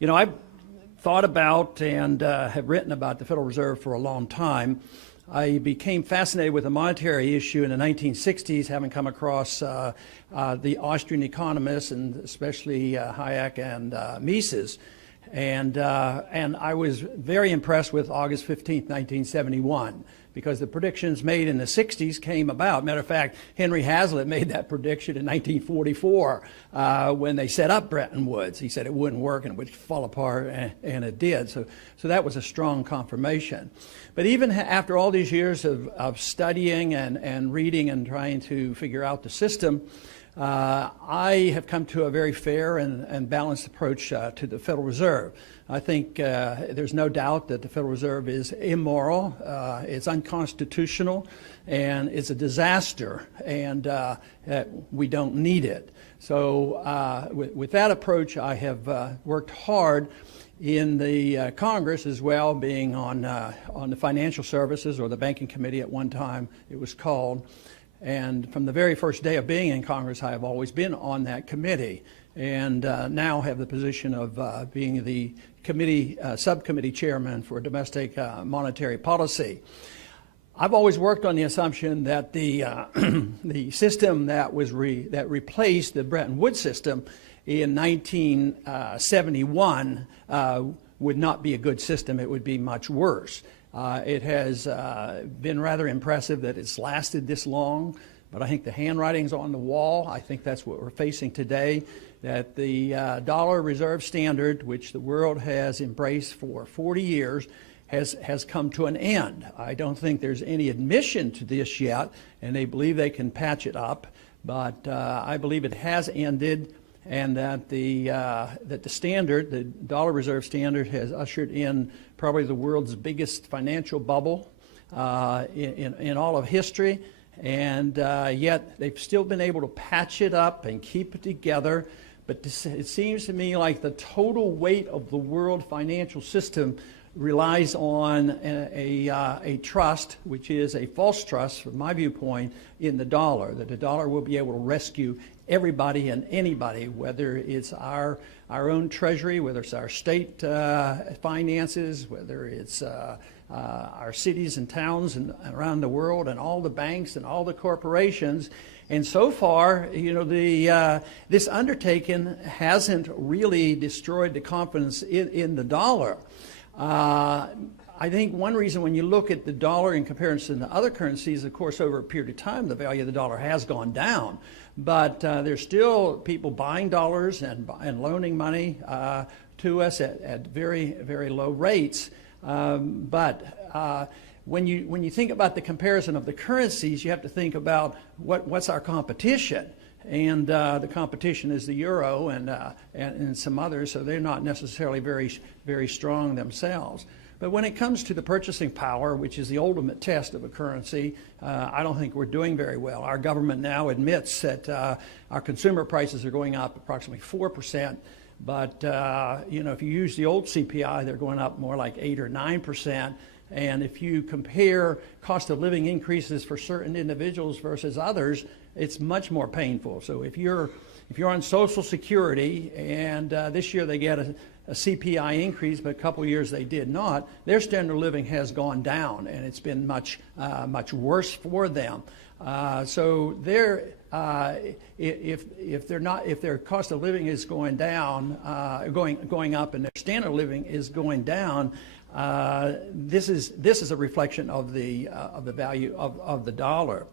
I've thought about and have written about the Federal Reserve for a long time. I became fascinated with the monetary issue in the 1960s, having come across the Austrian economists, and especially Hayek and Mises. And I was very impressed with August 15th, 1971, because the predictions made in the 60s came about. Matter of fact, Henry Hazlitt made that prediction in 1944 when they set up Bretton Woods. He said it wouldn't work and it would fall apart, and it did. So that was a strong confirmation. But even after all these years of studying and reading and trying to figure out the system, I have come to a very fair and balanced approach to the Federal Reserve. I think there's no doubt that the Federal Reserve is immoral, it's unconstitutional, and it's a disaster, and we don't need it. So with that approach, I have worked hard in the Congress as well, being on the Financial Services, or the Banking Committee at one time it was called. And from the very first day of being in Congress, I have always been on that committee, and now have the position of being the committee subcommittee chairman for domestic monetary policy. I've always worked on the assumption that the the system that replaced the Bretton Woods system in 1971 would not be a good system. It would be much worse. It has been rather impressive that it's lasted this long, but I think the handwriting's on the wall. I think that's what we're facing today, that the dollar reserve standard, which the world has embraced for 40 years, has come to an end. I don't think there's any admission to this yet, and they believe they can patch it up, but I believe it has ended, and that the standard, the dollar reserve standard, has ushered in probably the world's biggest financial bubble in all of history, and yet they've still been able to patch it up and keep it together. But it seems to me like the total weight of the world financial system relies on a trust, which is a false trust from my viewpoint, in the dollar, that the dollar will be able to rescue everybody and anybody, whether it's our own treasury, whether it's our state finances, whether it's our cities and towns and around the world, and all the banks and all the corporations. And so far, this undertaking hasn't really destroyed the confidence in the dollar. I think one reason, when you look at the dollar in comparison to other currencies, of course, over a period of time, the value of the dollar has gone down. But there's still people buying dollars and loaning money to us at very, very low rates. But when you think about the comparison of the currencies, you have to think about what's our competition. And the competition is the euro and some others, so they're not necessarily very, very strong themselves. But when it comes to the purchasing power, which is the ultimate test of a currency, I don't think we're doing very well. Our government now admits that our consumer prices are going up approximately 4%. But if you use the old CPI, they're going up more like 8 or 9%. And if you compare cost of living increases for certain individuals versus others, it's much more painful. So if you're on Social Security, and this year they get a CPI increase, but a couple of years they did not, their standard of living has gone down, and it's been much worse for them. So if their cost of living is going down, going up, and their standard of living is going down, this is a reflection of the value of the dollar.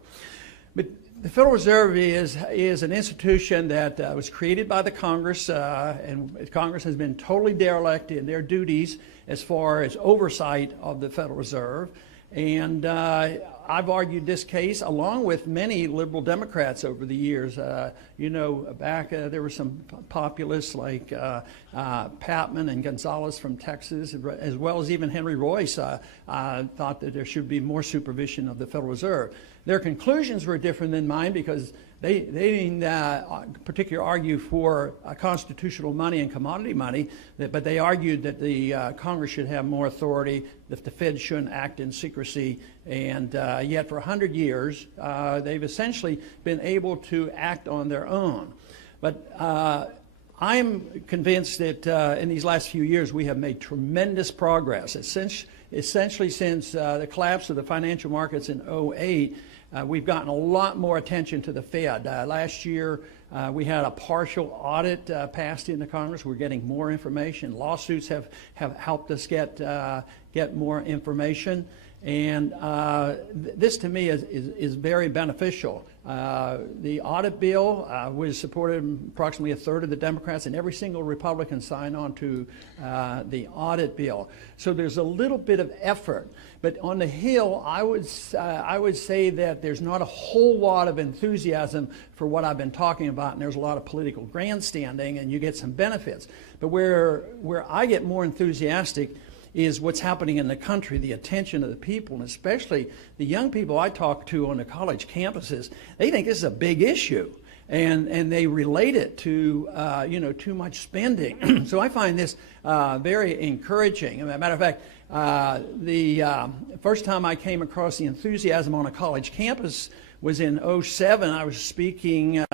But the Federal Reserve is an institution that was created by the Congress, and Congress has been totally derelict in their duties as far as oversight of the Federal Reserve. And I've argued this case along with many liberal Democrats over the years. Back there were some populists like Patman and Gonzalez from Texas, as well as even Henry Royce thought that there should be more supervision of the Federal Reserve. Their conclusions were different than mine, because they didn't particularly argue for constitutional money and commodity money, but they argued that the Congress should have more authority, that the Fed shouldn't act in secrecy, and yet for 100 years they've essentially been able to act on their own. But I'm convinced that in these last few years we have made tremendous progress. Essentially since the collapse of the financial markets in '08, we've gotten a lot more attention to the Fed. Last year we had a partial audit passed into Congress. We're getting more information. Lawsuits have helped us get more information. And this to me is very beneficial. The audit bill was supported approximately a third of the Democrats, and every single Republican signed on to the audit bill. So there's a little bit of effort. But on the Hill, I would say that there's not a whole lot of enthusiasm for what I've been talking about, and there's a lot of political grandstanding, and you get some benefits. But where I get more enthusiastic is what's happening in the country, the attention of the people, and especially the young people I talk to on the college campuses. They think this is a big issue, and they relate it to too much spending. So I find this very encouraging. As a matter of fact, the first time I came across the enthusiasm on a college campus was in '07. I was speaking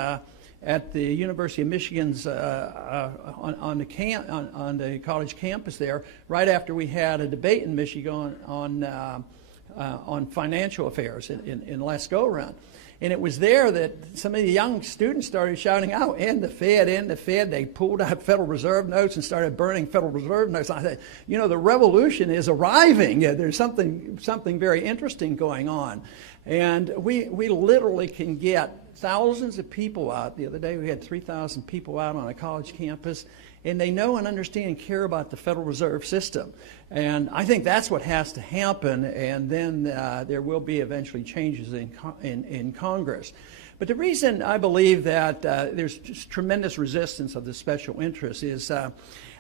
at the University of Michigan's on the college campus there, right after we had a debate in Michigan on financial affairs in last go-around. And it was there that some of the young students started shouting out, "End the Fed, end the Fed." They pulled out Federal Reserve notes and started burning Federal Reserve notes. I said, the revolution is arriving. There's something very interesting going on. And we literally can get thousands of people out. The other day we had 3,000 people out on a college campus, and they know and understand and care about the Federal Reserve System. And I think that's what has to happen, and then there will be eventually changes in Congress. But the reason I believe that there's just tremendous resistance of the special interests is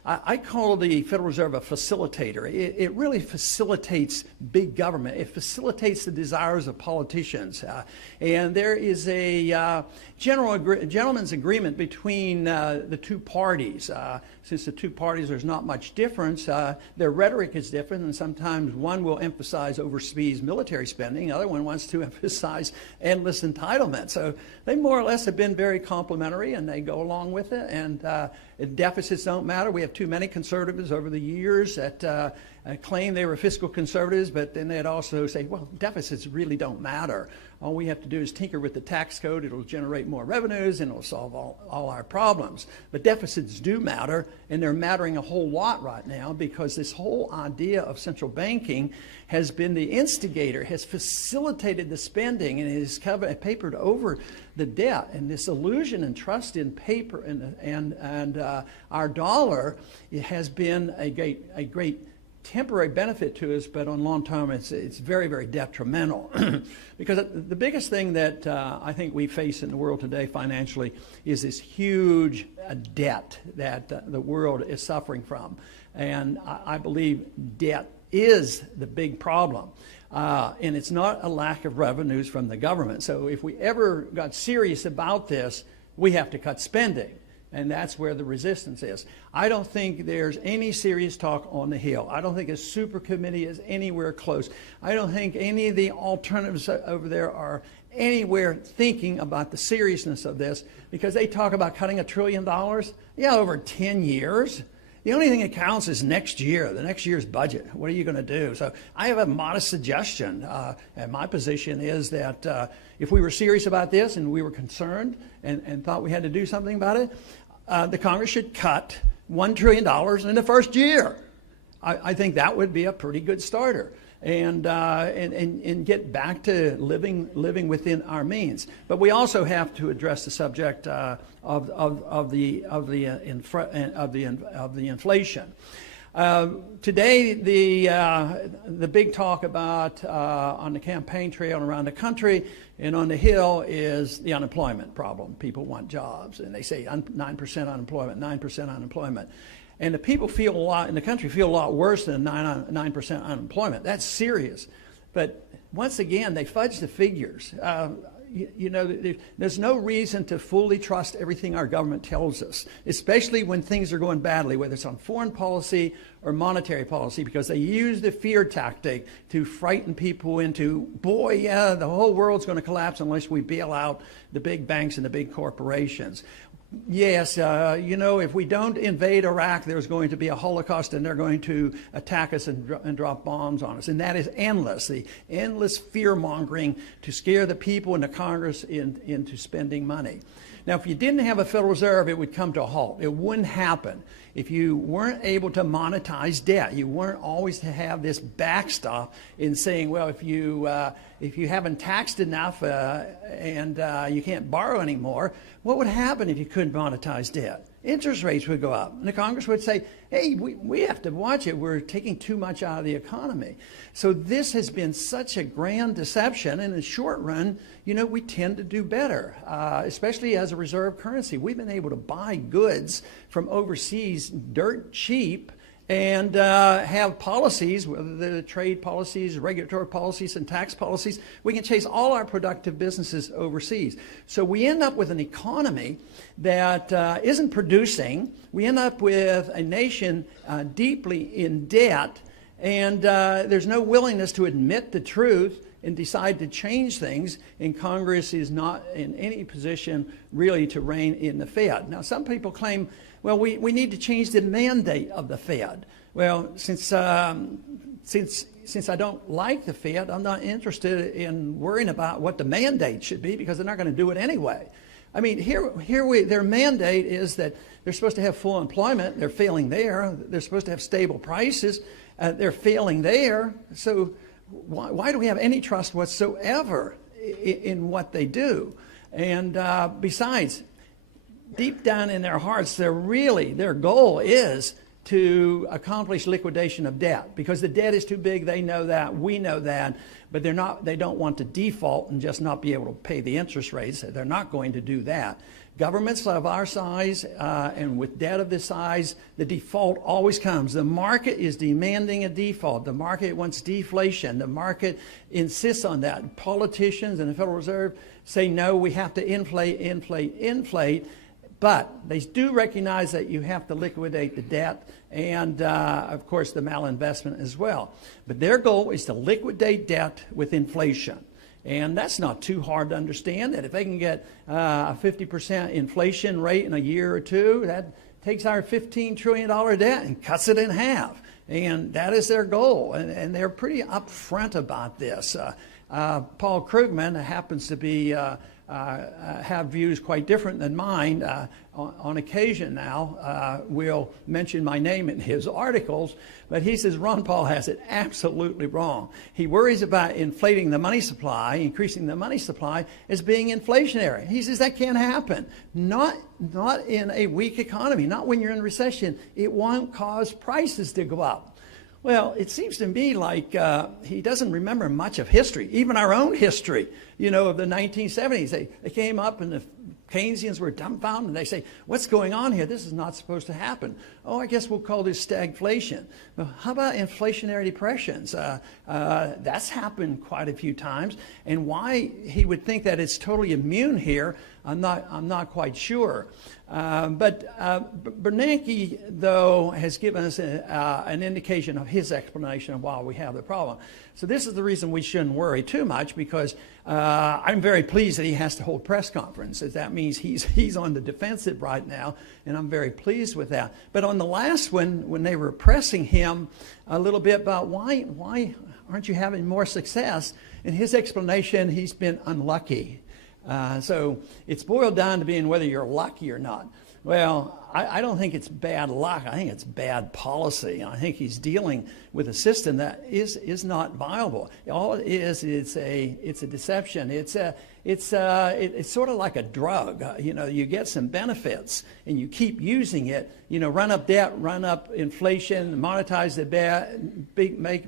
I call the Federal Reserve a facilitator. It really facilitates big government. It facilitates the desires of politicians. And there is a gentleman's agreement between the two parties. Since the two parties, there's not much difference. Their rhetoric is different, and sometimes one will emphasize overseas military spending. The other one wants to emphasize endless entitlement. So they more or less have been very complimentary, and they go along with it. And deficits don't matter. We have too many conservatives over the years that claim they were fiscal conservatives, but then they'd also say, well, deficits really don't matter. All we have to do is tinker with the tax code. It'll generate more revenues, and it'll solve all our problems. But deficits do matter, and they're mattering a whole lot right now because this whole idea of central banking has been the instigator, has facilitated the spending, and has papered over the debt. And this illusion and trust in paper and our dollar, it has been a great temporary benefit to us, but on long term it's very, very detrimental. Because the biggest thing that I think we face in the world today financially is this huge debt that the world is suffering from. And I believe debt is the big problem. And it's not a lack of revenues from the government. So if we ever got serious about this, we have to cut spending. And that's where the resistance is. I don't think there's any serious talk on the Hill. I don't think a super committee is anywhere close. I don't think any of the alternatives over there are anywhere thinking about the seriousness of this, because they talk about cutting $1 trillion. Yeah, over 10 years. The only thing that counts is next year, the next year's budget. What are you going to do? So I have a modest suggestion. And my position is that if we were serious about this and we were concerned and thought we had to do something about it, the Congress should cut $1 trillion in the first year. I think that would be a pretty good starter. And get back to living within our means. But we also have to address the subject of the inflation. Today, the big talk about on the campaign trail and around the country and on the Hill is the unemployment problem. People want jobs, and they say 9% unemployment, 9% unemployment. And the people in the country feel a lot worse than 9% unemployment. That's serious. But once again, they fudge the figures. There's no reason to fully trust everything our government tells us, especially when things are going badly, whether it's on foreign policy or monetary policy, because they use the fear tactic to frighten people into, boy, yeah, the whole world's going to collapse unless we bail out the big banks and the big corporations. Yes, if we don't invade Iraq, there's going to be a Holocaust and they're going to attack us and drop bombs on us. And that is endless, the endless fear-mongering to scare the people in the Congress into spending money. Now, if you didn't have a Federal Reserve, it would come to a halt. It wouldn't happen. If you weren't able to monetize debt, you weren't always to have this backstop in saying, well, if you haven't taxed enough and you can't borrow anymore, what would happen if you couldn't monetize debt? Interest rates would go up. And the Congress would say, hey, we have to watch it. We're taking too much out of the economy. So this has been such a grand deception. And in the short run, we tend to do better, especially as a reserve currency. We've been able to buy goods from overseas dirt cheap and have policies, whether they're trade policies, regulatory policies, and tax policies. We can chase all our productive businesses overseas. So we end up with an economy that isn't producing. We end up with a nation deeply in debt, and there's no willingness to admit the truth and decide to change things, and Congress is not in any position really to rein in the Fed. Now, some people claim, well, we need to change the mandate of the Fed. Well, since I don't like the Fed, I'm not interested in worrying about what the mandate should be because they're not going to do it anyway. I mean, their mandate is that they're supposed to have full employment. They're failing there. They're supposed to have stable prices. They're failing there. So why do we have any trust whatsoever in what they do? And besides, deep down in their hearts, their goal is to accomplish liquidation of debt because the debt is too big. They know that. We know that. But they don't want to default and just not be able to pay the interest rates. They're not going to do that. Governments of our size and with debt of this size, the default always comes. The market is demanding a default. The market wants deflation. The market insists on that. Politicians and the Federal Reserve say, no, we have to inflate. But they do recognize that you have to liquidate the debt and, of course, the malinvestment as well. But their goal is to liquidate debt with inflation. And that's not too hard to understand, that if they can get a 50% inflation rate in a year or two, that takes our $15 trillion debt and cuts it in half. And that is their goal. And they're pretty upfront about this. Paul Krugman happens to be have views quite different than mine. On occasion now, will mention my name in his articles, but he says Ron Paul has it absolutely wrong. He worries about inflating the money supply, increasing the money supply as being inflationary. He says that can't happen. Not in a weak economy, not when you're in recession. It won't cause prices to go up. Well, it seems to me like he doesn't remember much of history, even our own history, of the 1970s. They came up and the Keynesians were dumbfounded. And they say, what's going on here? This is not supposed to happen. Oh, I guess we'll call this stagflation. Well, how about inflationary depressions? That's happened quite a few times. And why he would think that it's totally immune here, I'm not quite sure. But Bernanke, though, has given us an indication of his explanation of why we have the problem. So this is the reason we shouldn't worry too much, because I'm very pleased that he has to hold press conferences. That means he's on the defensive right now, and I'm very pleased with that. But on the last one, when they were pressing him a little bit about why aren't you having more success, in his explanation, he's been unlucky. So it's boiled down to being whether you're lucky or not. Well, I don't think it's bad luck. I think it's bad policy. I think he's dealing with a system that is not viable. All it is, it's a deception. It's sort of like a drug. You get some benefits and you keep using it. Run up debt, run up inflation, monetize the debt, make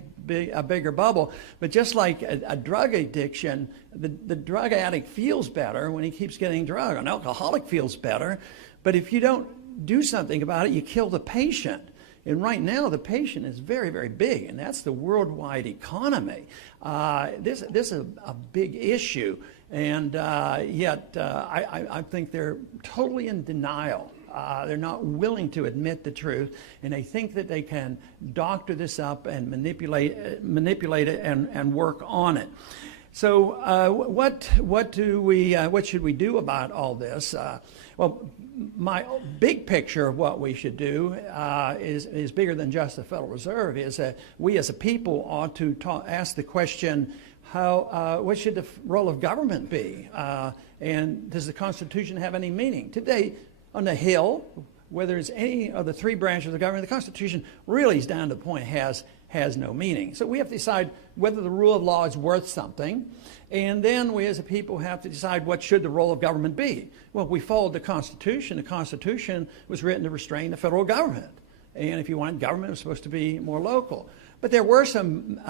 a bigger bubble. But just like a drug addiction, the drug addict feels better when he keeps getting drug. An alcoholic feels better. But if you don't do something about it, you kill the patient. And right now, the patient is very, very big, and that's the worldwide economy. This is a big issue, and yet I think they're totally in denial. They're not willing to admit the truth, and they think that they can doctor this up and manipulate it and work on it. What should we do about all this? Well, my big picture of what we should do is bigger than just the Federal Reserve. Is that we as a people ought to ask the question, what should the role of government be? And does the Constitution have any meaning? Today, on the Hill, whether it's any of the three branches of the government, the Constitution really is down to the point has no meaning. So we have to decide whether the rule of law is worth something, and then we as a people have to decide what should the role of government be. Well, we followed the Constitution. The Constitution was written to restrain the federal government, and if you wanted government, it was supposed to be more local. But there were some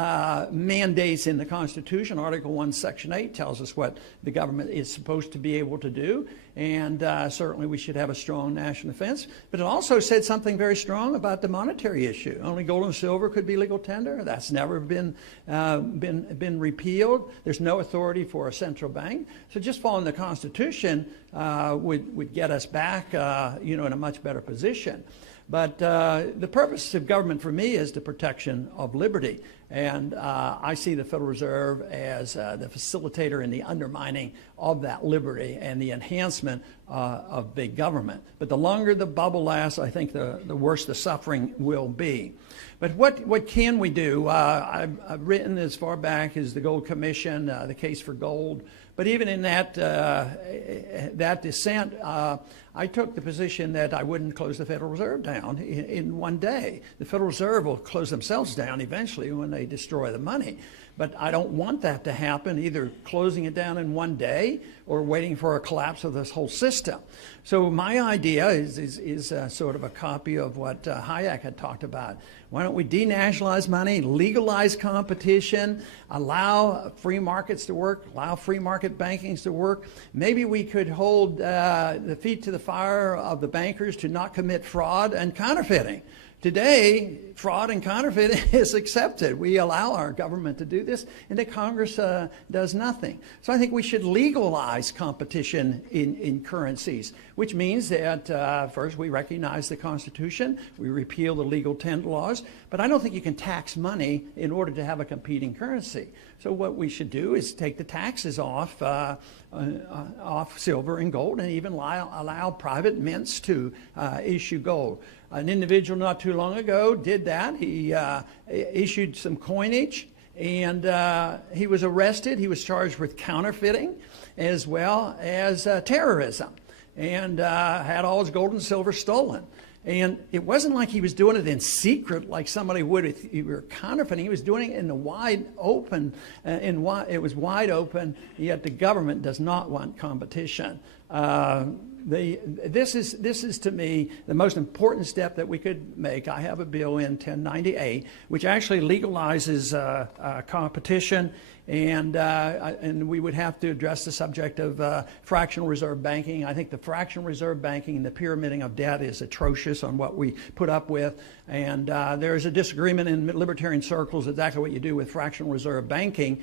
mandates in the Constitution. Article 1, Section 8 tells us what the government is supposed to be able to do, and certainly we should have a strong national defense. But it also said something very strong about the monetary issue. Only gold and silver could be legal tender. That's never been repealed. There's no authority for a central bank. So just following the Constitution would get us back, in a much better position. But the purpose of government for me is the protection of liberty. And I see the Federal Reserve as the facilitator in the undermining of that liberty and the enhancement of big government. But the longer the bubble lasts, I think the worse the suffering will be. But what can we do? I've written as far back as the Gold Commission, the case for gold. But even in that dissent, I took the position that I wouldn't close the Federal Reserve down in one day. The Federal Reserve will close themselves down eventually when they destroy the money. But I don't want that to happen, either closing it down in one day or waiting for a collapse of this whole system. So my idea is sort of a copy of what Hayek had talked about. Why don't we denationalize money, legalize competition, allow free markets to work, allow free market bankings to work? Maybe we could hold the feet to the fire of the bankers to not commit fraud and counterfeiting. Today, fraud and counterfeiting is accepted. We allow our government to do this, and the Congress does nothing. So I think we should legalize competition in currencies, which means that first we recognize the Constitution, we repeal the legal tender laws, but I don't think you can tax money in order to have a competing currency. So what we should do is take the taxes off silver and gold, and even allow private mints to issue gold. An individual not too long ago did that. He issued some coinage, and he was arrested. He was charged with counterfeiting as well as terrorism, and had all his gold and silver stolen. And it wasn't like he was doing it in secret like somebody would if he were counterfeiting. He was doing it in the wide open, it was wide open, yet the government does not want competition. This is to me the most important step that we could make. I have a bill in 1098 which actually legalizes competition, and we would have to address the subject of fractional reserve banking. I think the fractional reserve banking and the pyramiding of debt is atrocious on what we put up with, and there is a disagreement in libertarian circles exactly what you do with fractional reserve banking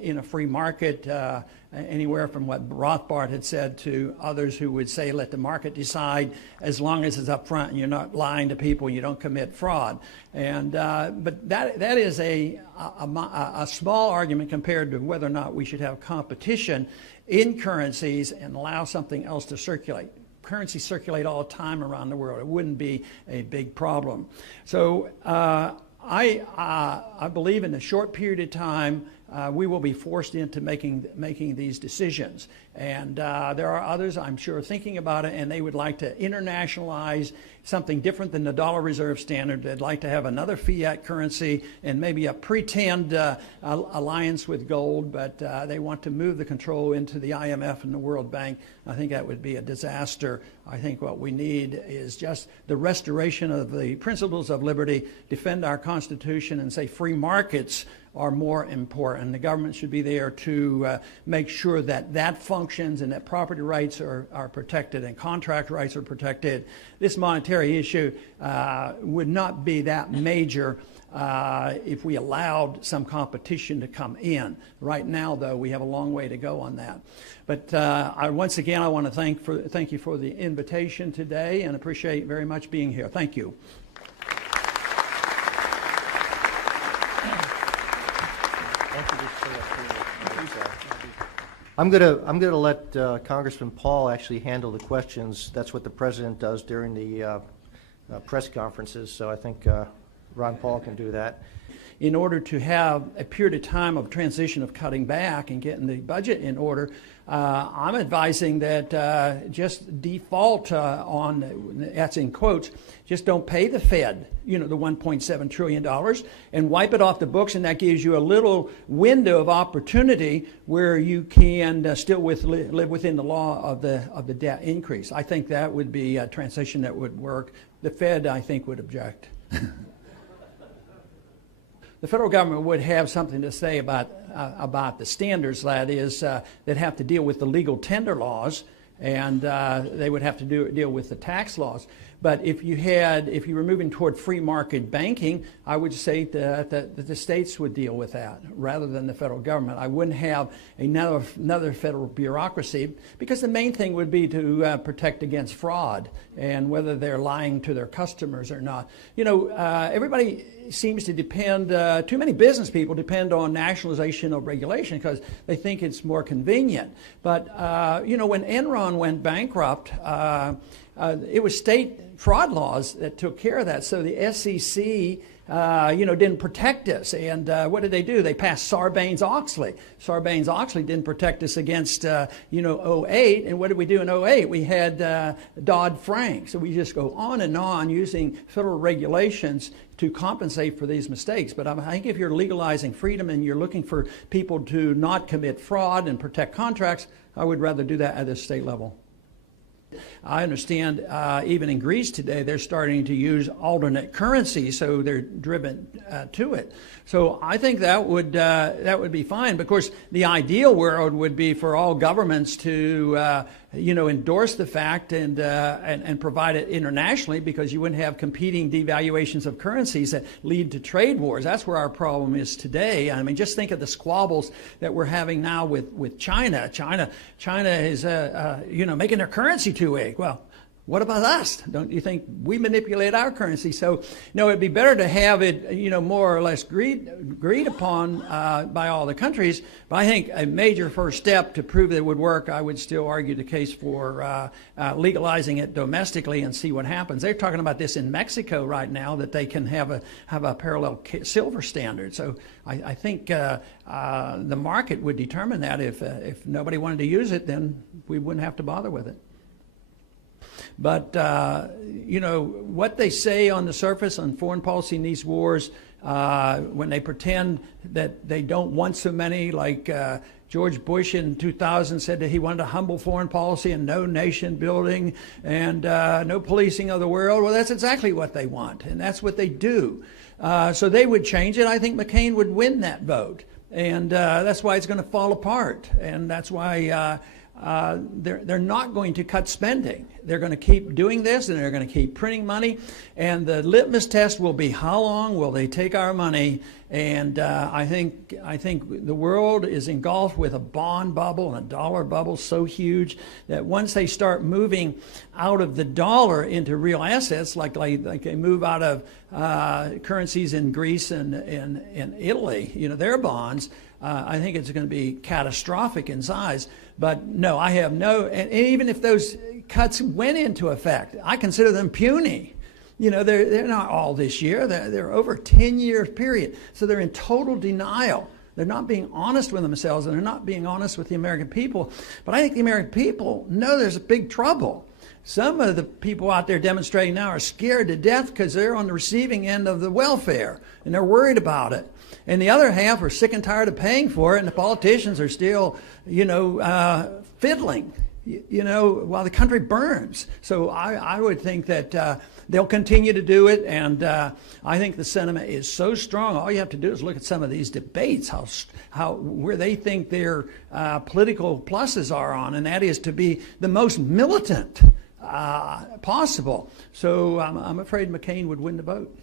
in a free market. Anywhere from what Rothbard had said to others who would say, let the market decide as long as it's up front and you're not lying to people, you don't commit fraud. And but that is a small argument compared to whether or not we should have competition in currencies and allow something else to circulate. Currencies circulate all the time around the world. It wouldn't be a big problem. So I believe in a short period of time we will be forced into making these decisions. And there are others, I'm sure, thinking about it, and they would like to internationalize something different than the dollar reserve standard. They'd like to have another fiat currency and maybe a pretend alliance with gold, but they want to move the control into the IMF and the World Bank. I think that would be a disaster. I think what we need is just the restoration of the principles of liberty, defend our Constitution, and say free markets are more important. The government should be there to make sure that that functions and that property rights are protected and contract rights are protected. This monetary issue would not be that major if we allowed some competition to come in. Right now, though, we have a long way to go on that. But once again, I want to thank you for the invitation today and appreciate very much being here. Thank you. Thank you for your I'm gonna let Congressman Paul actually handle the questions. That's what the president does during the press conferences. So I think Ron Paul can do that. In order to have a period of time of transition of cutting back and getting the budget in order, I'm advising that just default on, that's in quotes, just don't pay the Fed, the $1.7 trillion and wipe it off the books, and that gives you a little window of opportunity where you can still live within the law of the debt increase. I think that would be a transition that would work. The Fed, I think, would object. The federal government would have something to say about the standards, that is, that have to deal with the legal tender laws, and they would have to deal with the tax laws. But if you were moving toward free market banking, I would say that the states would deal with that rather than the federal government. I wouldn't have another federal bureaucracy, because the main thing would be to protect against fraud and whether they're lying to their customers or not. Everybody seems to depend, too many business people depend on nationalization of regulation because they think it's more convenient. But, when Enron went bankrupt, it was state fraud laws that took care of that. So the SEC, didn't protect us. And what did they do? They passed Sarbanes-Oxley. Sarbanes-Oxley didn't protect us against, 08. And what did we do in 08? We had Dodd-Frank. So we just go on and on using federal regulations to compensate for these mistakes. But I think if you're legalizing freedom and you're looking for people to not commit fraud and protect contracts, I would rather do that at the state level. I understand even in Greece today, they're starting to use alternate currency, so they're driven to it. So I think that would be fine. But of course, the ideal world would be for all governments to endorse the fact and provide it internationally, because you wouldn't have competing devaluations of currencies that lead to trade wars. That's where our problem is today. I mean, just think of the squabbles that we're having now with China. China is making their currency too weak. Well, what about us? Don't you think we manipulate our currency? So, it'd be better to have it, more or less agreed upon by all the countries. But I think a major first step to prove that it would work, I would still argue the case for legalizing it domestically and see what happens. They're talking about this in Mexico right now, that they can have a parallel silver standard. So I think the market would determine that. If nobody wanted to use it, then we wouldn't have to bother with it. But, what they say on the surface on foreign policy in these wars, when they pretend that they don't want so many, like George Bush in 2000 said that he wanted a humble foreign policy and no nation building and no policing of the world. Well, that's exactly what they want, and that's what they do. So they would change it. I think McCain would win that vote, and that's why it's going to fall apart, and that's why they're not going to cut spending. They're going to keep doing this, and they're going to keep printing money. And the litmus test will be, how long will they take our money? And I think the world is engulfed with a bond bubble and a dollar bubble so huge that once they start moving out of the dollar into real assets, like they move out of currencies in Greece and Italy, their bonds, I think it's going to be catastrophic in size. But no, I have and even if those cuts went into effect, I consider them puny. They're not all this year. They're over a 10-year period. So they're in total denial. They're not being honest with themselves, and they're not being honest with the American people. But I think the American people know there's a big trouble. Some of the people out there demonstrating now are scared to death because they're on the receiving end of the welfare, and they're worried about it. And the other half are sick and tired of paying for it, and the politicians are still, fiddling, while the country burns. So I would think that they'll continue to do it, and I think the sentiment is so strong. All you have to do is look at some of these debates, where they think their political pluses are on, and that is to be the most militant possible. So I'm afraid McCain would win the vote.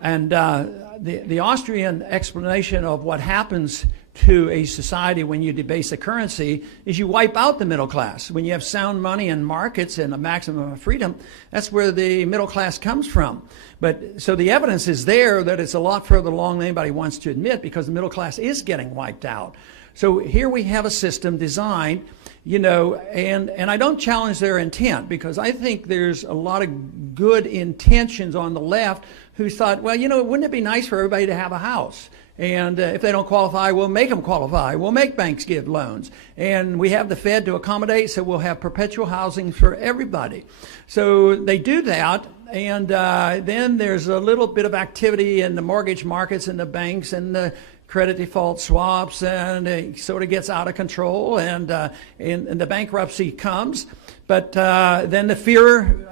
And the Austrian explanation of what happens to a society when you debase a currency is you wipe out the middle class. When you have sound money and markets and a maximum of freedom, that's where the middle class comes from. But so the evidence is there that it's a lot further along than anybody wants to admit, because the middle class is getting wiped out. So here we have a system designed, you know, and I don't challenge their intent, because I think there's a lot of good intentions on the left who thought, well, you know, wouldn't it be nice for everybody to have a house? And if they don't qualify, we'll make them qualify. We'll make banks give loans. And we have the Fed to accommodate, so we'll have perpetual housing for everybody. So they do that, and then there's a little bit of activity in the mortgage markets and the banks and the credit default swaps, and it sort of gets out of control, and the bankruptcy comes. But then the fear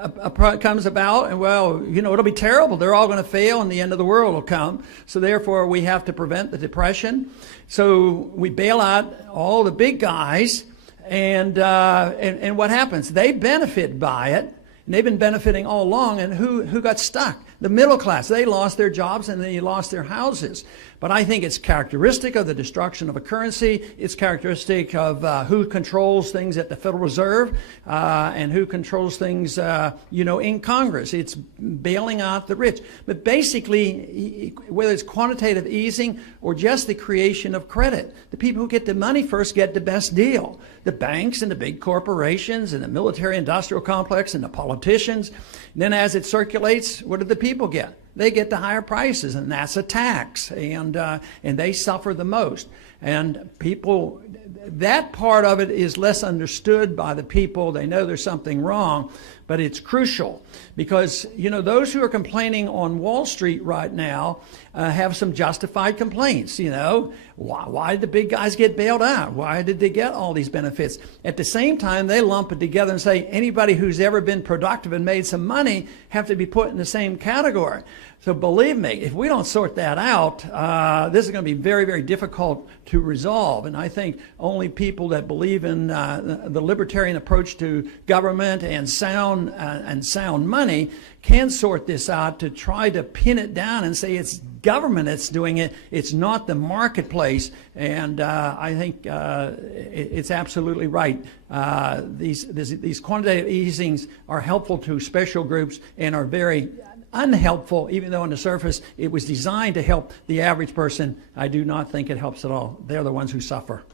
comes about, and well, you know, it'll be terrible. They're all going to fail, and the end of the world will come. So therefore, we have to prevent the depression. So we bail out all the big guys, and what happens? They benefit by it, and they've been benefiting all along. And who got stuck? The middle class. They lost their jobs and they lost their houses. But I think it's characteristic of the destruction of a currency. It's characteristic of who controls things at the Federal Reserve and who controls things, you know, in Congress. It's bailing out the rich. But basically, whether it's quantitative easing or just the creation of credit, the people who get the money first get the best deal. The banks and the big corporations and the military-industrial complex and the politicians. And then as it circulates, what do the people get? They get the higher prices, and that's a tax, and they suffer the most. And people, that part of it is less understood by the people. They know there's something wrong, but it's crucial because, you know, those who are complaining on Wall Street right now have some justified complaints. You know, why did the big guys get bailed out? Why did they get all these benefits? At the same time, they lump it together and say anybody who's ever been productive and made some money have to be put in the same category. So believe me, if we don't sort that out, this is going to be very, very difficult to resolve. And I think only people that believe in the libertarian approach to government and sound money can sort this out, to try to pin it down and say it's government that's doing it. It's not the marketplace. And I think it's absolutely right. These quantitative easings are helpful to special groups and are very unhelpful, even though on the surface it was designed to help the average person. I do not think it helps at all. They're the ones who suffer.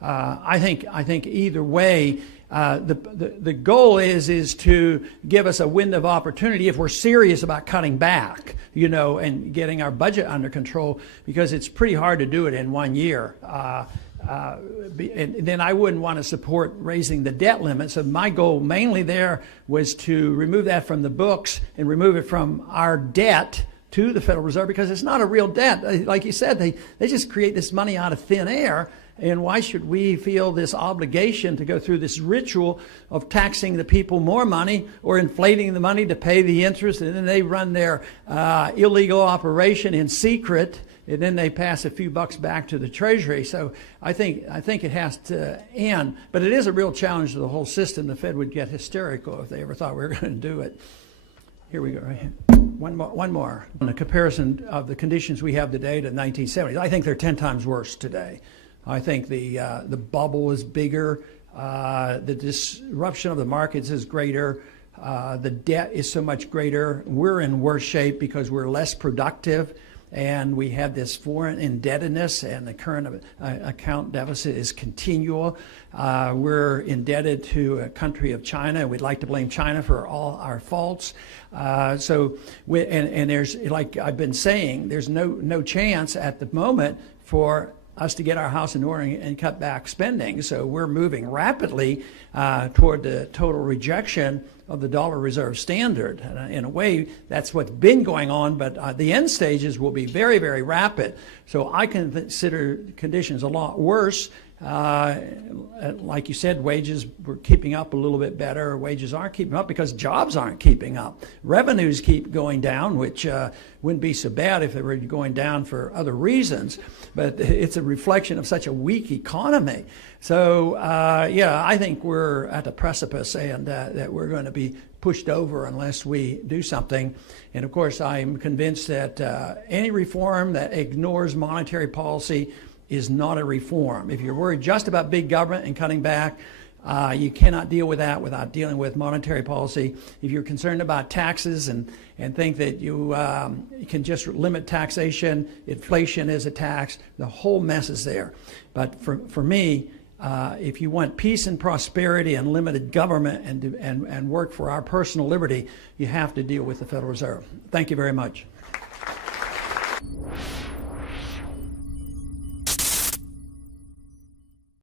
I think either way, the goal is to give us a window of opportunity if we're serious about cutting back, you know, and getting our budget under control, because it's pretty hard to do it in 1 year. And then I wouldn't want to support raising the debt limit. So my goal mainly there was to remove that from the books and remove it from our debt to the Federal Reserve, because it's not a real debt. Like you said, they just create this money out of thin air. And why should we feel this obligation to go through this ritual of taxing the people more money or inflating the money to pay the interest, and then they run their illegal operation in secret, and then they pass a few bucks back to the Treasury. So I think it has to end. But it is a real challenge to the whole system. The Fed would get hysterical if they ever thought we were going to do it. Here we go. Right here. One more. On the comparison of the conditions we have today to the 1970s, I think they're 10 times worse today. I think the bubble is bigger. The disruption of the markets is greater. The debt is so much greater. We're in worse shape because we're less productive, and we have this foreign indebtedness, and the current account deficit is continual. We're indebted to a country of China, and we'd like to blame China for all our faults. So there's, like I've been saying, there's no chance at the moment for us to get our house in order and cut back spending. So we're moving rapidly toward the total rejection of the dollar reserve standard. In a way, that's what's been going on, but the end stages will be very, very rapid. So I consider conditions a lot worse. Like you said, wages were keeping up a little bit better. Wages aren't keeping up because jobs aren't keeping up. Revenues keep going down, which wouldn't be so bad if they were going down for other reasons. But it's a reflection of such a weak economy. So, I think we're at the precipice, and that we're going to be pushed over unless we do something. And of course, I'm convinced that any reform that ignores monetary policy is not a reform. If you're worried just about big government and cutting back, You cannot deal with that without dealing with monetary policy. If you're concerned about taxes and think that you can just limit taxation, inflation is a tax, the whole mess is there. But for me, if you want peace and prosperity and limited government and work for our personal liberty, you have to deal with the Federal Reserve. Thank you very much.